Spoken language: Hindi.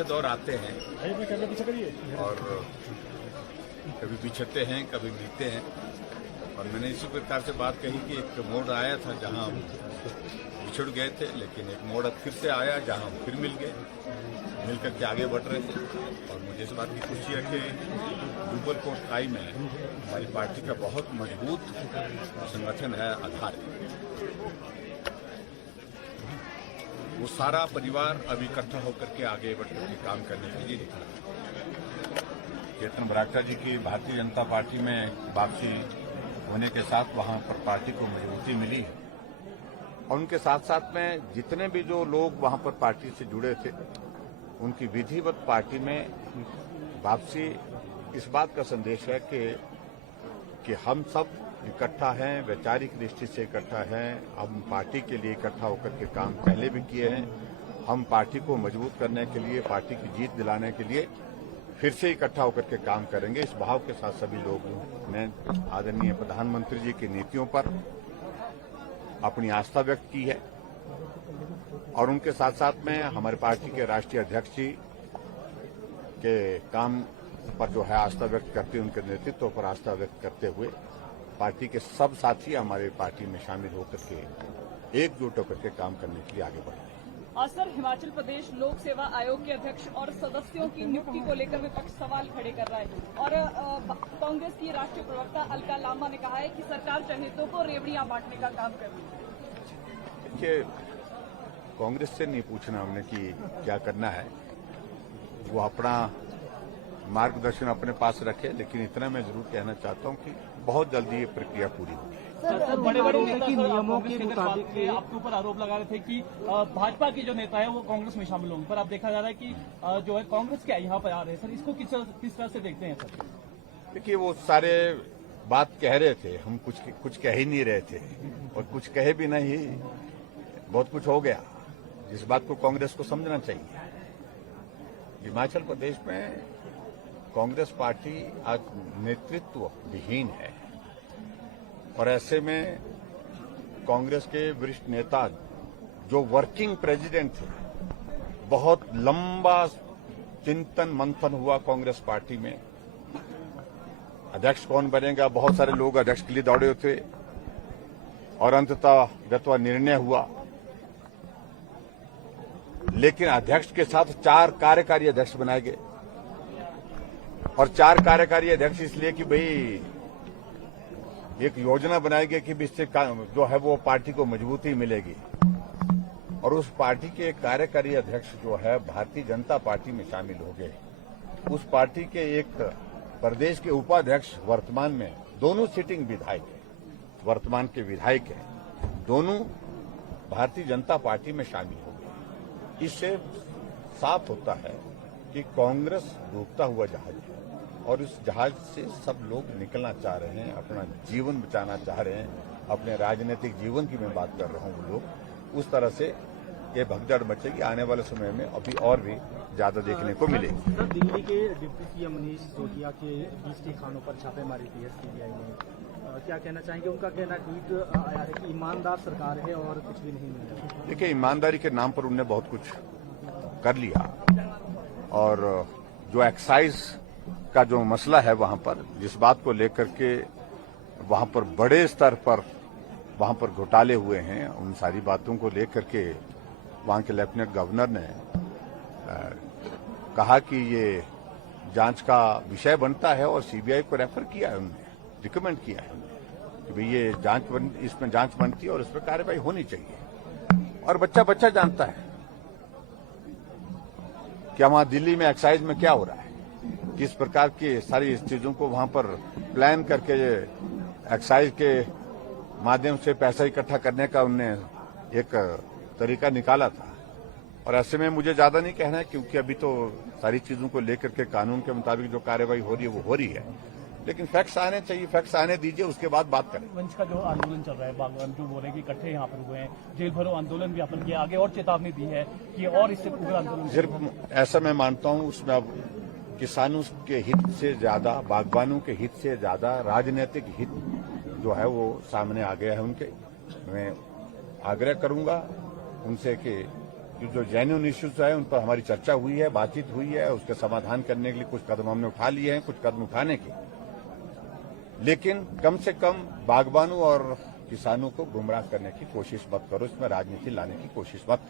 ऐसे दौर आते हैं और कभी बिछड़ते हैं, कभी मिलते हैं। और मैंने इसी प्रकार से बात कही कि एक मोड़ आया था जहां हम बिछड़ गए थे, लेकिन एक मोड़ फिर से आया जहां हम फिर मिल गए, मिलकर के आगे बढ़ रहे थे। और मुझे इस बात की खुशी है कि डुबरकोट काई में हमारी पार्टी का बहुत मजबूत संगठन है, आधार है। वो सारा परिवार अब इकट्ठा होकर के आगे बढ़ करके काम करने के लिए निकला। चेतन बरागटा जी की भारतीय जनता पार्टी में वापसी होने के साथ वहां पर पार्टी को मजबूती मिली है। और उनके साथ साथ में जितने भी जो लोग वहां पर पार्टी से जुड़े थे, उनकी विधिवत पार्टी में वापसी इस बात का संदेश है कि हम सब इकट्ठा हैं, वैचारिक दृष्टि से इकट्ठा हैं। हम पार्टी के लिए इकट्ठा होकर के काम पहले भी किए हैं। हम पार्टी को मजबूत करने के लिए, पार्टी की जीत दिलाने के लिए फिर से इकट्ठा होकर के काम करेंगे। इस भाव के साथ सभी लोगों ने आदरणीय प्रधानमंत्री जी की नीतियों पर अपनी आस्था व्यक्त की है। और उनके साथ साथ में हमारे पार्टी के राष्ट्रीय अध्यक्ष जी के काम पर जो है आस्था व्यक्त करते हुए, उनके नेतृत्व पर आस्था व्यक्त करते हुए पार्टी के सब साथी हमारे पार्टी में शामिल होकर के एकजुट होकर के काम करने के लिए आगे बढ़ रहे हैं। सर, हिमाचल प्रदेश लोक सेवा आयोग के अध्यक्ष और सदस्यों की नियुक्ति को लेकर विपक्ष सवाल खड़े कर रहा है और कांग्रेस की राष्ट्रीय प्रवक्ता अलका लांबा ने कहा है कि सरकार चहेतों को रेवड़ियां बांटने का काम कर रही है। देखिए, कांग्रेस से नहीं पूछना हमने कि क्या करना है, वो अपना मार्गदर्शन अपने पास रखे। लेकिन इतना मैं जरूर कहना चाहता हूं कि बहुत जल्दी ये प्रक्रिया पूरी होगी। सर, बड़े-बड़े नेता नियमों के मुताबिक आपके ऊपर आरोप लगा रहे थे कि भाजपा के जो नेता है वो कांग्रेस में शामिल होंगे, पर अब देखा जा रहा है कि जो है कांग्रेस के यहाँ पर आ रहे हैं। सर, इसको किस तरह से देखते हैं? सर, देखिए, वो सारे बात कह रहे थे, हम कुछ कह ही नहीं रहे थे और कुछ कहे भी नहीं, बहुत कुछ हो गया। इस बात को कांग्रेस को समझना चाहिए। हिमाचल प्रदेश में कांग्रेस पार्टी आज नेतृत्व विहीन है और ऐसे में कांग्रेस के वरिष्ठ नेता जो वर्किंग प्रेसिडेंट थे, बहुत लंबा चिंतन मंथन हुआ कांग्रेस पार्टी में, अध्यक्ष कौन बनेगा, बहुत सारे लोग अध्यक्ष के लिए दौड़े थे और अंततः निर्णय हुआ। लेकिन अध्यक्ष के साथ 4 कार्यकारी अध्यक्ष बनाए गए और 4 कार्यकारी अध्यक्ष इसलिए कि भाई एक योजना बनाई गई कि इससे जो है वो पार्टी को मजबूती मिलेगी। और उस पार्टी के कार्यकारी अध्यक्ष जो है भारतीय जनता पार्टी में शामिल हो गए। उस पार्टी के एक प्रदेश के उपाध्यक्ष वर्तमान में दोनों सिटिंग विधायक हैं, वर्तमान के विधायक हैं, दोनों भारतीय जनता पार्टी में शामिल हो गए। इससे साफ होता है कि कांग्रेस डूबता हुआ जहाज है और इस जहाज से सब लोग निकलना चाह रहे हैं, अपना जीवन बचाना चाह रहे हैं। अपने राजनीतिक जीवन की मैं बात कर रहा हूं। वो लोग उस तरह से ये भगदड़ मचेगी। आने वाले समय में अभी और भी ज्यादा देखने को मिलेगी। सर, दिल्ली के डिप्टी सीएम मनीष सिसोदिया के 20 ठिकानों पर छापेमारी की है सीबीआई ने, क्या कहना चाहेंगे? उनका कहना ट्वीट आया है कि ईमानदार सरकार है और कुछ भी नहीं मिला। देखिए, ईमानदारी के नाम पर उन्होंने बहुत कुछ कर लिया और जो एक्साइज का जो मसला है वहां पर, जिस बात को लेकर के वहां पर बड़े स्तर पर वहां पर घोटाले हुए हैं, उन सारी बातों को लेकर के वहां के लेफ्टिनेंट गवर्नर ने कहा कि ये जांच का विषय बनता है और सीबीआई को रेफर किया है, उन्होंने रिकमेंड किया है कि भाई ये इसमें जांच बनती है और इस पर कार्रवाई होनी चाहिए। और बच्चा जानता है कि वहां दिल्ली में एक्साइज में क्या हो रहा है, किस प्रकार की सारी चीजों को वहां पर प्लान करके एक्साइज के माध्यम से पैसा इकट्ठा करने का उनने एक तरीका निकाला था। और ऐसे में मुझे ज्यादा नहीं कहना है क्योंकि अभी तो सारी चीजों को लेकर के कानून के मुताबिक जो कार्रवाई हो रही है वो हो रही है। लेकिन फैक्ट्स आने चाहिए, फैक्ट्स आने दीजिए, उसके बाद बात करें। वंश का जो आंदोलन चल रहा है, बागवान जो बोल रहे हैं कि इकट्ठे यहाँ पर हुए हैं, जेल भरो आंदोलन भी अपन किया, आगे और चेतावनी दी है कि और इससे पूरा आंदोलन। सिर्फ ऐसा मैं मानता हूँ उसमें अब किसानों के हित से ज्यादा, बागवानों के हित से ज्यादा राजनीतिक हित जो है वो सामने आ गया है उनके। मैं आग्रह करूंगा उनसे कि कि जो जेन्युइन इश्यूज है उन पर हमारी चर्चा हुई है, बातचीत हुई है, उसके समाधान करने के लिए कुछ कदम हमने उठा लिए हैं, कुछ कदम उठाने के, लेकिन कम से कम बागबानों और किसानों को गुमराह करने की कोशिश मत करो, इसमें राजनीति लाने की कोशिश मत करो।